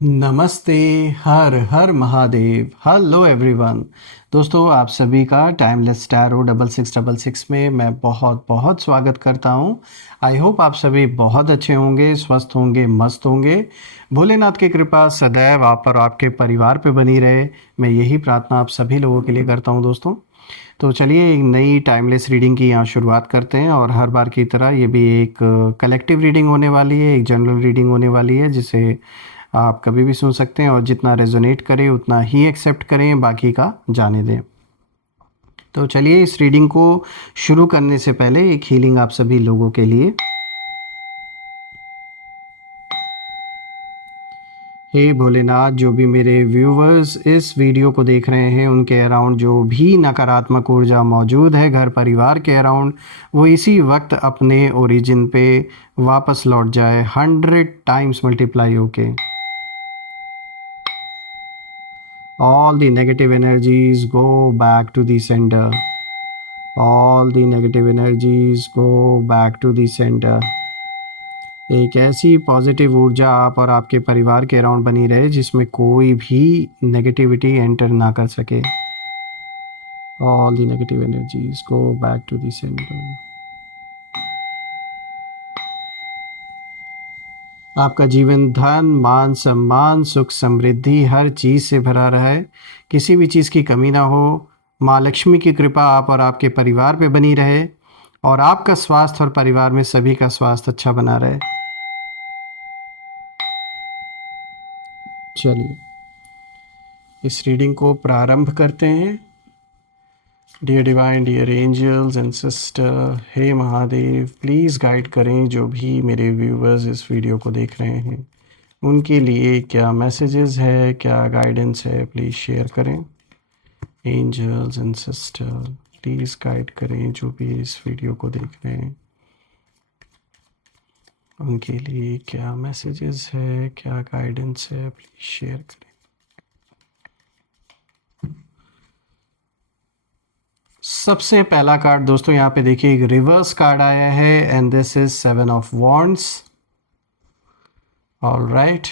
नमस्ते। हर हर महादेव। Hello everyone. दोस्तों, आप सभी का टाइमलेस टैरो 6666 में मैं बहुत बहुत स्वागत करता हूं। आई होप आप सभी बहुत अच्छे होंगे, स्वस्थ होंगे, मस्त होंगे। भोलेनाथ की कृपा सदैव आप और आपके परिवार पे बनी रहे, मैं यही प्रार्थना आप सभी लोगों के लिए करता हूं दोस्तों। तो चलिए एक नई टाइमलेस रीडिंग की यहाँ शुरुआत करते हैं, और हर बार की तरह ये भी एक कलेक्टिव रीडिंग होने वाली है, एक जनरल रीडिंग होने वाली है, जिसे आप कभी भी सुन सकते हैं, और जितना रेजोनेट करे उतना ही एक्सेप्ट करें, बाकी का जाने दें। तो चलिए इस रीडिंग को शुरू करने से पहले एक हीलिंग आप सभी लोगों के लिए। हे भोलेनाथ, जो भी मेरे व्यूवर्स इस वीडियो को देख रहे हैं उनके अराउंड जो भी नकारात्मक ऊर्जा मौजूद है घर परिवार के अराउंड, वो इसी वक्त अपने ओरिजिन पे वापस लौट जाए 100 टाइम्स मल्टीप्लाई होके। All the negative energies go back to the sender. All the negative energies go back to the sender. एक ऐसी पॉजिटिव ऊर्जा आप और आपके परिवार के अराउंड बनी रहे जिसमें कोई भी नेगेटिविटी एंटर ना कर सके। All the negative energies go back to the sender. आपका जीवन धन, मान, सम्मान, सुख, समृद्धि हर चीज़ से भरा रहे, किसी भी चीज़ की कमी ना हो। माँ लक्ष्मी की कृपा आप और आपके परिवार पे बनी रहे, और आपका स्वास्थ्य और परिवार में सभी का स्वास्थ्य अच्छा बना रहे। चलिए इस रीडिंग को प्रारंभ करते हैं। Dear divine, dear angels and sister, हे महादेव, प्लीज़ गाइड करें जो भी मेरे व्यूवर्स इस वीडियो को देख रहे हैं, उनके लिए क्या मैसेजेस है, क्या गाइडेंस है, प्लीज़ शेयर करें। Angels and sister, please guide करें जो भी इस वीडियो को देख रहे हैं, उनके लिए क्या मैसेजेस है, क्या गाइडेंस है, प्लीज़ शेयर करें। सबसे पहला कार्ड दोस्तों यहाँ पे देखिए, एक रिवर्स कार्ड आया है, and this is 7 of wands. All right,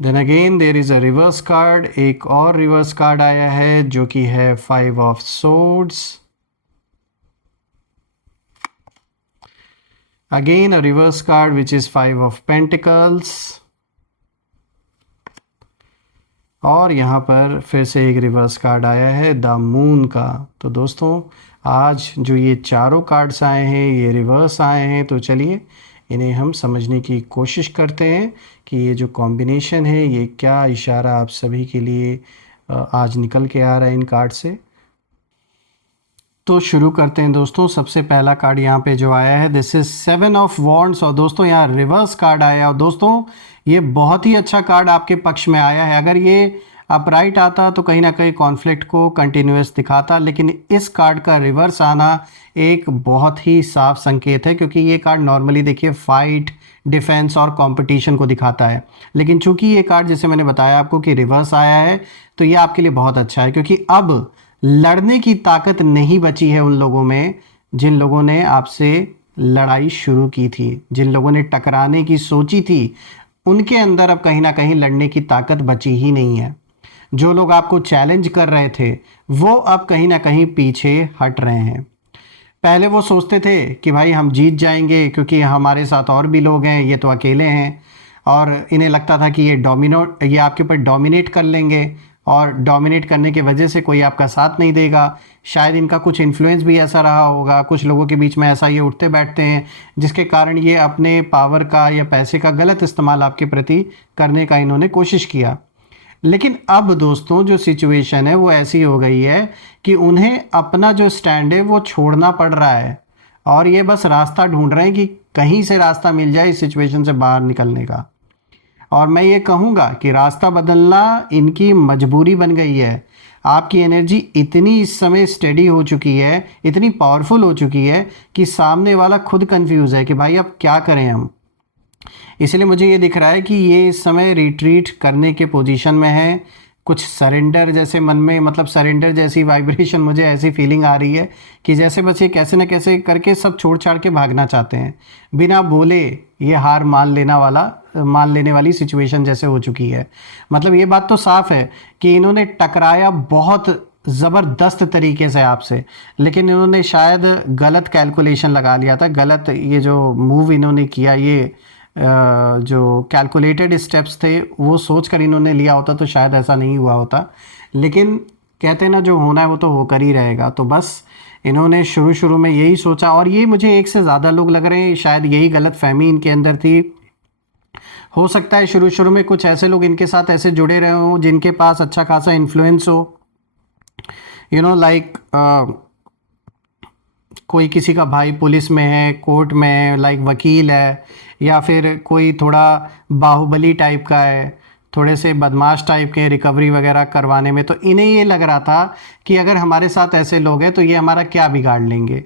then again there is a reverse card, एक और रिवर्स कार्ड आया है जो कि है 5 of swords. Again a reverse card which is 5 of pentacles, और यहाँ पर फिर से एक रिवर्स कार्ड आया है द मून का। तो दोस्तों आज जो ये चारों कार्ड्स आए हैं ये रिवर्स आए हैं, तो चलिए इन्हें हम समझने की कोशिश करते हैं कि ये जो कॉम्बिनेशन है ये क्या इशारा आप सभी के लिए आज निकल के आ रहा है इन कार्ड से। तो शुरू करते हैं दोस्तों। सबसे पहला कार्ड यहाँ पे जो आया है दिस इज 7 ऑफ वॉन्ड्स, और दोस्तों यहाँ रिवर्स कार्ड आया, और दोस्तों ये बहुत ही अच्छा कार्ड आपके पक्ष में आया है। अगर ये अपराइट आता तो कहीं ना कहीं कॉन्फ्लिक्ट को कंटिन्यूस दिखाता, लेकिन इस कार्ड का रिवर्स आना एक बहुत ही साफ संकेत है, क्योंकि ये कार्ड नॉर्मली देखिए फाइट, डिफेंस और कंपटीशन को दिखाता है, लेकिन चूंकि ये कार्ड जैसे मैंने बताया आपको कि रिवर्स आया है, तो ये आपके लिए बहुत अच्छा है, क्योंकि अब लड़ने की ताकत नहीं बची है उन लोगों में जिन लोगों ने आपसे लड़ाई शुरू की थी, जिन लोगों ने टकराने की सोची थी, उनके अंदर अब कहीं ना कहीं लड़ने की ताकत बची ही नहीं है। जो लोग आपको चैलेंज कर रहे थे वो अब कहीं ना कहीं पीछे हट रहे हैं। पहले वो सोचते थे कि भाई हम जीत जाएंगे क्योंकि हमारे साथ और भी लोग हैं, ये तो अकेले हैं, और इन्हें लगता था कि ये आपके ऊपर डोमिनेट कर लेंगे, और डोमिनेट करने की वजह से कोई आपका साथ नहीं देगा। शायद इनका कुछ इन्फ्लुएंस भी ऐसा रहा होगा, कुछ लोगों के बीच में ऐसा ये उठते बैठते हैं जिसके कारण ये अपने पावर का या पैसे का गलत इस्तेमाल आपके प्रति करने का इन्होंने कोशिश किया। लेकिन अब दोस्तों जो सिचुएशन है वो ऐसी हो गई है कि उन्हें अपना जो स्टैंड है वो छोड़ना पड़ रहा है, और ये बस रास्ता ढूंढ रहे हैं कि कहीं से रास्ता मिल जाए इस सिचुएशन से बाहर निकलने का। और मैं ये कहूँगा कि रास्ता बदलना इनकी मजबूरी बन गई है। आपकी एनर्जी इतनी इस समय स्टेडी हो चुकी है, इतनी पावरफुल हो चुकी है कि सामने वाला खुद कंफ्यूज है कि भाई अब क्या करें हम। इसलिए मुझे ये दिख रहा है कि ये इस समय रिट्रीट करने के पोजीशन में है, कुछ सरेंडर जैसे मन में, मतलब सरेंडर जैसी वाइब्रेशन, मुझे ऐसी फीलिंग आ रही है कि जैसे बस ये कैसे न कैसे करके सब छोड़ छाड़ के भागना चाहते हैं बिना बोले। ये हार मान लेने वाली सिचुएशन जैसे हो चुकी है। मतलब ये बात तो साफ है कि इन्होंने टकराया बहुत ज़बरदस्त तरीके से आपसे, लेकिन इन्होंने शायद गलत कैलकुलेशन लगा लिया था। गलत ये जो मूव इन्होंने किया, ये जो कैलकुलेटेड स्टेप्स थे वो सोच कर इन्होंने लिया होता तो शायद ऐसा नहीं हुआ होता। लेकिन कहते हैं ना, जो होना है वो तो होकर ही रहेगा। तो बस इन्होंने शुरू शुरू में यही सोचा, और ये मुझे एक से ज़्यादा लोग लग रहे हैं शायद यही गलत फहमी इनके अंदर थी। हो सकता है शुरू शुरू में कुछ ऐसे लोग इनके साथ ऐसे जुड़े रहे हों जिनके पास अच्छा खासा इन्फ्लुएंस हो, लाइक कोई किसी का भाई पुलिस में है, कोर्ट में है, लाइक वकील है, या फिर कोई थोड़ा बाहुबली टाइप का है, थोड़े से बदमाश टाइप के रिकवरी वगैरह करवाने में। तो इन्हें ये लग रहा था कि अगर हमारे साथ ऐसे लोग हैं तो ये हमारा क्या बिगाड़ लेंगे।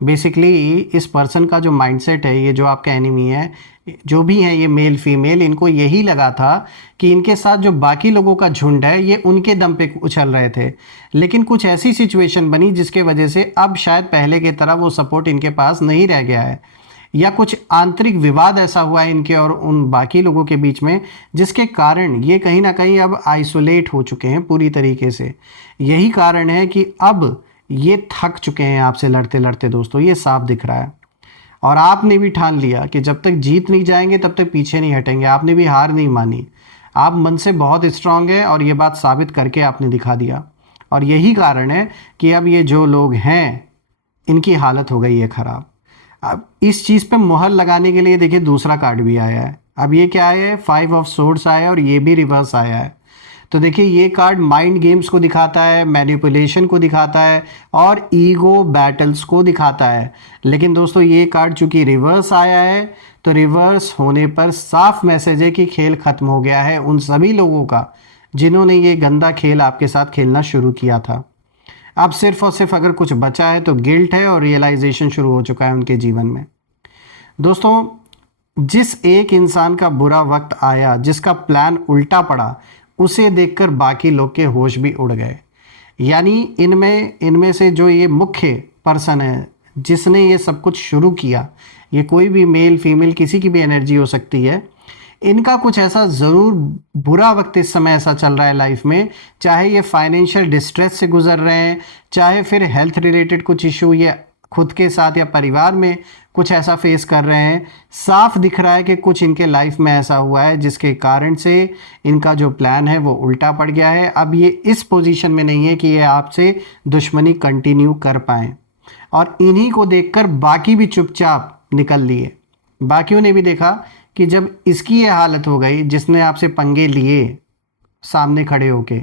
बेसिकली इस पर्सन का जो माइंडसेट है, ये जो आपका एनिमी है, जो भी है ये मेल फीमेल, इनको यही लगा था कि इनके साथ जो बाकी लोगों का झुंड है ये उनके दम पे उछल रहे थे। लेकिन कुछ ऐसी सिचुएशन बनी जिसके वजह से अब शायद पहले की तरह वो सपोर्ट इनके पास नहीं रह गया है, या कुछ आंतरिक विवाद ऐसा हुआ है इनके और उन बाकी लोगों के बीच में, जिसके कारण ये कहीं ना कहीं अब आइसोलेट हो चुके हैं पूरी तरीके से। यही कारण है कि अब ये थक चुके हैं आपसे लड़ते लड़ते दोस्तों, ये साफ दिख रहा है। और आपने भी ठान लिया कि जब तक जीत नहीं जाएंगे तब तक पीछे नहीं हटेंगे। आपने भी हार नहीं मानी। आप मन से बहुत स्ट्रांग है और ये बात साबित करके आपने दिखा दिया। और यही कारण है कि अब ये जो लोग हैं इनकी हालत हो गई है ख़राब। अब इस चीज़ पे मुहर लगाने के लिए देखिए दूसरा कार्ड भी आया है। अब ये क्या है, 5 ऑफ सोर्ड्स आया है और ये भी रिवर्स आया है। तो देखिए ये कार्ड माइंड गेम्स को दिखाता है, मैनिपुलेशन को दिखाता है और ईगो बैटल्स को दिखाता है। लेकिन दोस्तों ये कार्ड चूंकि रिवर्स आया है, तो रिवर्स होने पर साफ मैसेज है कि खेल खत्म हो गया है उन सभी लोगों का जिन्होंने ये गंदा खेल आपके साथ खेलना शुरू किया था। अब सिर्फ और सिर्फ अगर कुछ बचा है तो गिल्ट है और रियलाइजेशन शुरू हो चुका है उनके जीवन में। दोस्तों जिस एक इंसान का बुरा वक्त आया, जिसका प्लान उल्टा पड़ा, उसे देखकर बाकी लोग के होश भी उड़ गए। यानी इनमें से जो ये मुख्य पर्सन है जिसने ये सब कुछ शुरू किया, ये कोई भी मेल फीमेल किसी की भी एनर्जी हो सकती है, इनका कुछ ऐसा ज़रूर बुरा वक्त इस समय ऐसा चल रहा है लाइफ में, चाहे ये फाइनेंशियल डिस्ट्रेस से गुजर रहे हैं, चाहे फिर हेल्थ रिलेटेड कुछ इशू या खुद के साथ या परिवार में कुछ ऐसा फेस कर रहे हैं। साफ दिख रहा है कि कुछ इनके लाइफ में ऐसा हुआ है जिसके कारण से इनका जो प्लान है वो उल्टा पड़ गया है। अब ये इस पोजीशन में नहीं है कि ये आपसे दुश्मनी कंटिन्यू कर पाएँ, और इन्हीं को देखकर बाकी भी चुपचाप निकल लिए। बाकियों ने भी देखा कि जब इसकी ये हालत हो गई, जिसने आपसे पंगे लिए सामने खड़े होके,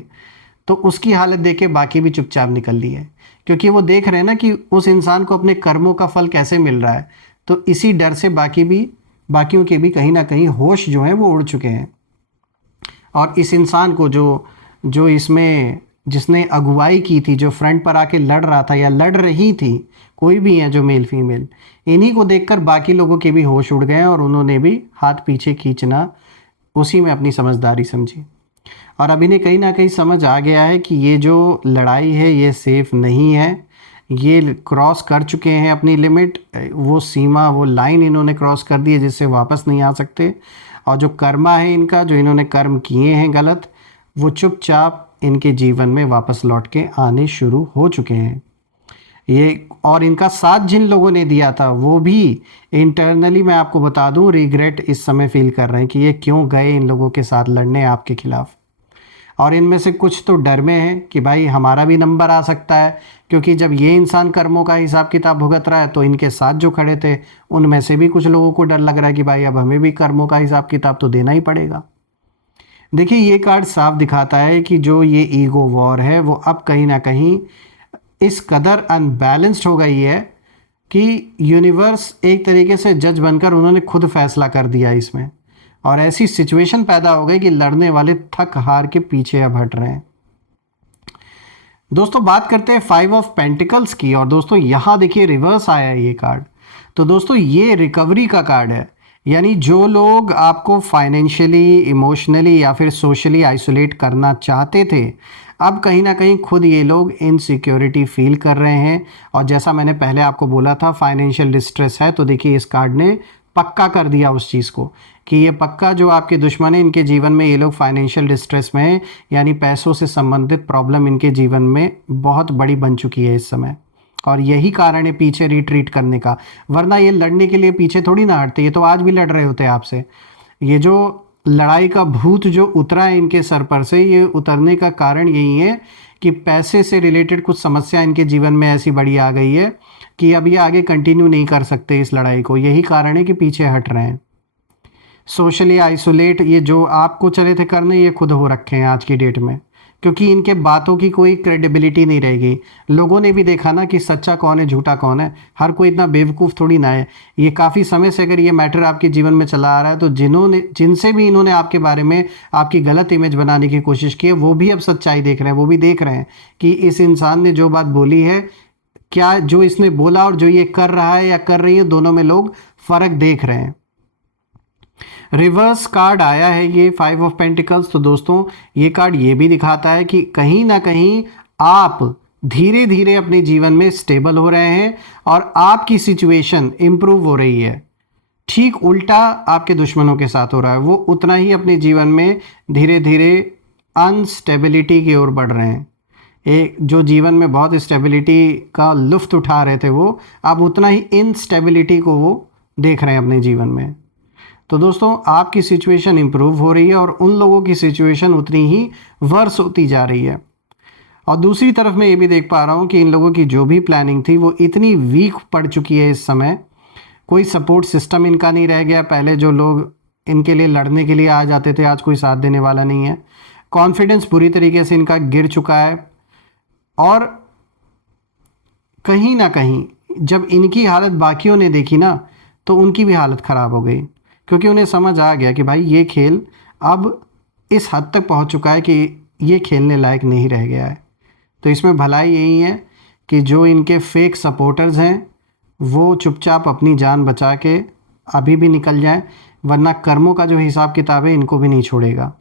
तो उसकी हालत देख के बाकी भी चुपचाप निकल लिए, क्योंकि वो देख रहे हैं ना कि उस इंसान को अपने कर्मों का फल कैसे मिल रहा है। तो इसी डर से बाकियों के भी कहीं ना कहीं होश जो है वो उड़ चुके हैं। और इस इंसान को जो इसमें जिसने अगुवाई की थी, जो फ्रंट पर आके लड़ रहा था या लड़ रही थी, कोई भी है जो मेल फीमेल, इन्हीं को देखकर बाकी लोगों के भी होश उड़ गए हैं और उन्होंने भी हाथ पीछे खींचना उसी में अपनी समझदारी समझी। और अब इन्हें कहीं ना कहीं समझ आ गया है कि ये जो लड़ाई है ये सेफ़ नहीं है। ये क्रॉस कर चुके हैं अपनी लिमिट, वो सीमा, वो लाइन इन्होंने क्रॉस कर दी है जिससे वापस नहीं आ सकते। और जो कर्मा है इनका, जो इन्होंने कर्म किए हैं गलत, वो चुपचाप इनके जीवन में वापस लौट के आने शुरू हो चुके हैं। ये और इनका साथ जिन लोगों ने दिया था वो भी इंटरनली, मैं आपको बता दूं, रिग्रेट इस समय फील कर रहे हैं कि ये क्यों गए इन लोगों के साथ लड़ने आपके खिलाफ। और इनमें से कुछ तो डर में है कि भाई हमारा भी नंबर आ सकता है, क्योंकि जब ये इंसान कर्मों का हिसाब किताब भुगत रहा है तो इनके साथ जो खड़े थे उनमें से भी कुछ लोगों को डर लग रहा है कि भाई अब हमें भी कर्मों का हिसाब किताब तो देना ही पड़ेगा। देखिए ये कार्ड साफ दिखाता है कि जो ये ईगो वॉर है वो अब कहीं ना कहीं इस कदर अनबैलेंस्ड हो गई है कि यूनिवर्स एक तरीके से जज बनकर उन्होंने खुद फैसला कर दिया इसमें, और ऐसी सिचुएशन पैदा हो गई कि लड़ने वाले थक हार के पीछे अब हट रहे हैं। दोस्तों बात करते हैं 5 ऑफ पेंटिकल्स की, और दोस्तों यहाँ देखिए रिवर्स आया है ये कार्ड। तो दोस्तों ये रिकवरी का कार्ड है। यानी जो लोग आपको फाइनेंशियली, इमोशनली या फिर सोशली आइसोलेट करना चाहते थे, अब कहीं ना कहीं खुद ये लोग इनसिक्योरिटी फील कर रहे हैं। और जैसा मैंने पहले आपको बोला था फाइनेंशियल डिस्ट्रेस है, तो देखिए इस कार्ड ने पक्का कर दिया उस चीज़ को कि ये पक्का जो आपके दुश्मन है इनके जीवन में ये लोग फाइनेंशियल डिस्ट्रेस में हैं, यानी पैसों से संबंधित प्रॉब्लम इनके जीवन में बहुत बड़ी बन चुकी है इस समय। और यही कारण है पीछे रिट्रीट करने का, वरना ये लड़ने के लिए पीछे थोड़ी ना हटते, ये तो आज भी लड़ रहे होते आपसे। ये जो लड़ाई का भूत जो उतरा है इनके सर पर से, ये उतरने का कारण यही है कि पैसे से रिलेटेड कुछ समस्या इनके जीवन में ऐसी बड़ी आ गई है कि अब ये आगे कंटिन्यू नहीं कर सकते इस लड़ाई को। यही कारण है कि पीछे हट रहे हैं। सोशली आइसोलेट ये जो आपको चले थे करने, ये खुद हो रखे हैं आज की डेट में, क्योंकि इनके बातों की कोई क्रेडिबिलिटी नहीं रहेगी। लोगों ने भी देखा ना कि सच्चा कौन है झूठा कौन है, हर कोई इतना बेवकूफ़ थोड़ी ना है। ये काफ़ी समय से अगर ये मैटर आपके जीवन में चला आ रहा है, तो जिनसे भी इन्होंने आपके बारे में आपकी गलत इमेज बनाने की कोशिश की है, वो भी अब सच्चाई देख रहे हैं। वो भी देख रहे हैं कि इस इंसान ने जो बात बोली है, क्या जो इसने बोला और जो ये कर रहा है या कर रही है, दोनों में लोग फ़र्क देख रहे हैं। रिवर्स कार्ड आया है ये 5 ऑफ पेंटिकल्स। तो दोस्तों ये कार्ड ये भी दिखाता है कि कहीं ना कहीं आप धीरे धीरे अपने जीवन में स्टेबल हो रहे हैं और आपकी सिचुएशन इम्प्रूव हो रही है। ठीक उल्टा आपके दुश्मनों के साथ हो रहा है, वो उतना ही अपने जीवन में धीरे धीरे अनस्टेबिलिटी की ओर बढ़ रहे हैं। एक जो जीवन में बहुत स्टेबिलिटी का लुफ्त उठा रहे थे, वो अब उतना ही इनस्टेबिलिटी को वो देख रहे हैं अपने जीवन में। तो दोस्तों आपकी सिचुएशन इम्प्रूव हो रही है और उन लोगों की सिचुएशन उतनी ही वर्स होती जा रही है। और दूसरी तरफ मैं ये भी देख पा रहा हूँ कि इन लोगों की जो भी प्लानिंग थी वो इतनी वीक पड़ चुकी है इस समय। कोई सपोर्ट सिस्टम इनका नहीं रह गया। पहले जो लोग इनके लिए लड़ने के लिए आ जाते थे, आज कोई साथ देने वाला नहीं है। कॉन्फिडेंस पूरी तरीके से इनका गिर चुका है। और कहीं ना कहीं जब इनकी हालत बाकियों ने देखी ना, तो उनकी भी हालत ख़राब हो गई, क्योंकि उन्हें समझ आ गया कि भाई ये खेल अब इस हद तक पहुंच चुका है कि ये खेलने लायक नहीं रह गया है। तो इसमें भलाई यही है कि जो इनके फेक सपोर्टर्स हैं वो चुपचाप अपनी जान बचा के अभी भी निकल जाएं, वरना कर्मों का जो हिसाब किताब है इनको भी नहीं छोड़ेगा।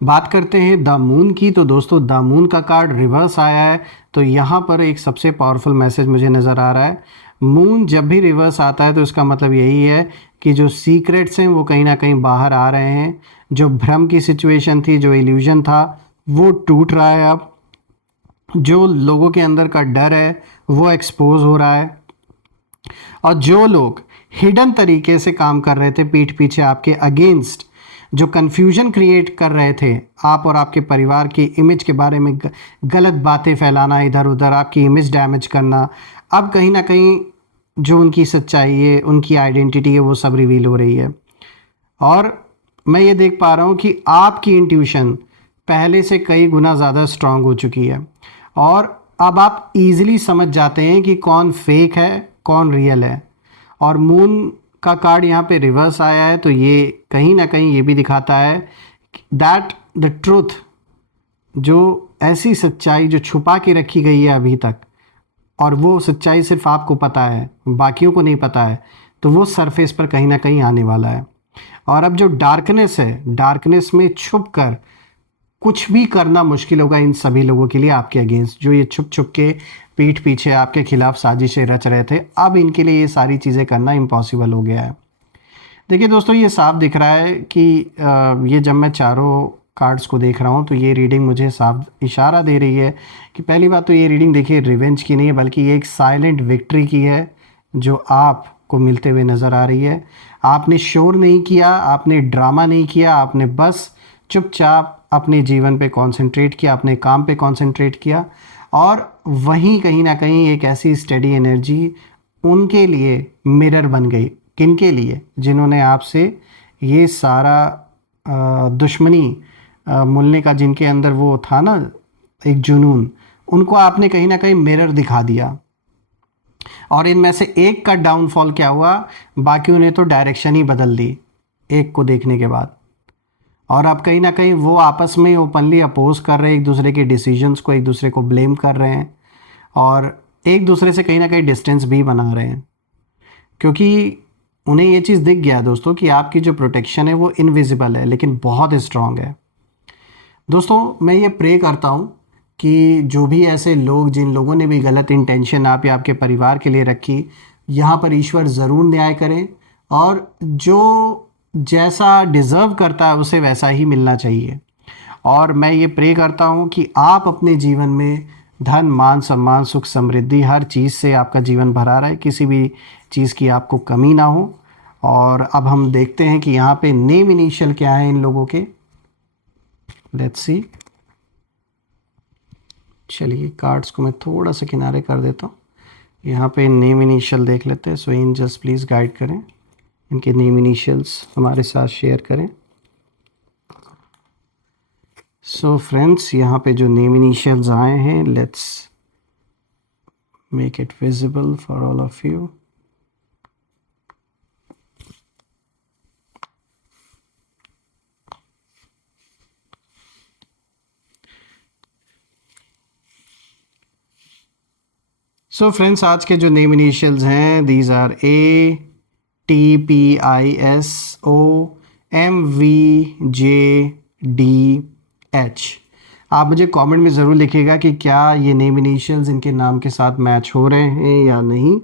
बात करते हैं द मून की। तो दोस्तों द मून का कार्ड रिवर्स आया है। तो यहाँ पर एक सबसे पावरफुल मैसेज मुझे नज़र आ रहा है। मून जब भी रिवर्स आता है तो इसका मतलब यही है कि जो सीक्रेट्स हैं वो कहीं ना कहीं बाहर आ रहे हैं। जो भ्रम की सिचुएशन थी, जो इल्यूजन था, वो टूट रहा है। अब जो लोगों के अंदर का डर है वो एक्सपोज हो रहा है। और जो लोग हिडन तरीके से काम कर रहे थे पीठ पीछे आपके अगेंस्ट, जो कन्फ्यूजन क्रिएट कर रहे थे आप और आपके परिवार की इमेज के बारे में गलत बातें फैलाना, इधर उधर आपकी इमेज डैमेज करना, अब कहीं ना कहीं जो उनकी सच्चाई है, उनकी आइडेंटिटी है, वो सब रिवील हो रही है। और मैं ये देख पा रहा हूँ कि आपकी इंट्यूशन पहले से कई गुना ज़्यादा स्ट्रांग हो चुकी है और अब आप इजीली समझ जाते हैं कि कौन फेक है कौन रियल है। और मून का कार्ड यहाँ पे रिवर्स आया है, तो ये कहीं ना कहीं ये भी दिखाता है दैट द ट्रूथ, जो ऐसी सच्चाई जो छुपा के रखी गई है अभी तक, और वो सच्चाई सिर्फ आपको पता है, बाकियों को नहीं पता है, तो वो सरफेस पर कहीं ना कहीं आने वाला है। और अब जो डार्कनेस है, डार्कनेस में छुप कर कुछ भी करना मुश्किल होगा इन सभी लोगों के लिए आपके अगेंस्ट, जो ये छुप छुप के पीठ पीछे आपके खिलाफ साजिशें रच रहे थे। अब इनके लिए ये सारी चीज़ें करना इम्पॉसिबल हो गया है। देखिए दोस्तों, ये साफ दिख रहा है कि ये जब मैं चारों कार्ड्स को देख रहा हूँ तो ये रीडिंग मुझे साफ इशारा दे रही है कि पहली बात तो ये रीडिंग देखिए रिवेंज की नहीं है, बल्कि ये एक साइलेंट विक्ट्री की है जो आपको मिलते हुए नज़र आ रही है। आपने शोर नहीं किया, आपने ड्रामा नहीं किया, आपने बस चुपचाप अपने जीवन पे कंसंट्रेट किया, अपने काम पे कंसंट्रेट किया। और वहीं कहीं ना कहीं एक ऐसी स्टडी एनर्जी उनके लिए मिरर बन गई। किनके लिए? जिन्होंने आपसे ये सारा दुश्मनी मूलने का, जिनके अंदर वो था ना एक जुनून, उनको आपने कहीं ना कहीं मिरर दिखा दिया। और इनमें से एक का डाउनफॉल क्या हुआ, बाकियों ने तो डायरेक्शन ही बदल दी एक को देखने के बाद। और अब कहीं ना कहीं वो आपस में ओपनली अपोज कर रहे हैं एक दूसरे के डिसीजंस को, एक दूसरे को ब्लेम कर रहे हैं और एक दूसरे से कहीं ना कहीं डिस्टेंस भी बना रहे हैं। क्योंकि उन्हें ये चीज़ दिख गया दोस्तों कि आपकी जो प्रोटेक्शन है वो इनविजिबल है लेकिन बहुत स्ट्रांग है। दोस्तों मैं ये प्रे करता हूँ कि जो भी ऐसे लोग, जिन लोगों ने भी गलत इंटेंशन आप या आपके परिवार के लिए रखी, यहाँ पर ईश्वर ज़रूर न्याय करें और जो जैसा डिज़र्व करता है उसे वैसा ही मिलना चाहिए। और मैं ये प्रे करता हूँ कि आप अपने जीवन में धन, मान, सम्मान, सुख, समृद्धि, हर चीज़ से आपका जीवन भरा रहे, किसी भी चीज़ की आपको कमी ना हो। और अब हम देखते हैं कि यहाँ पे नेम इनिशियल क्या है इन लोगों के। Let's see. चलिए कार्ड्स को मैं थोड़ा सा किनारे कर देता हूँ। यहाँ पे नेम इनिशियल देख लेते हैं। सो एंजल्स प्लीज़ गाइड करें, इनके नेम इनिशियल्स हमारे साथ शेयर करें। सो फ्रेंड्स, यहाँ पे जो नेम इनिशियल्स आए हैं, let's make it visible for all of you. So friends, आज के जो नेम इनिशियल्स हैं, दीज आर ATPISOMVJDH। आप मुझे कमेंट में ज़रूर लिखिएगा कि क्या ये नेम इनिशियल्स इनके नाम के साथ मैच हो रहे हैं या नहीं,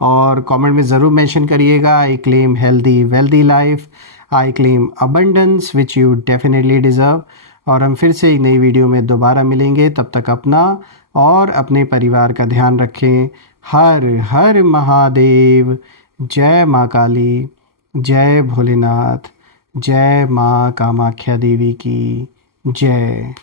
और कमेंट में ज़रूर मेंशन करिएगा। I claim healthy wealthy life, I claim abundance which you definitely deserve. और हम फिर से एक नई वीडियो में दोबारा मिलेंगे। तब तक अपना और अपने परिवार का ध्यान रखें। हर हर महादेव। जय माँ काली, जय भोलेनाथ, जय माँ कामाख्या देवी की जय।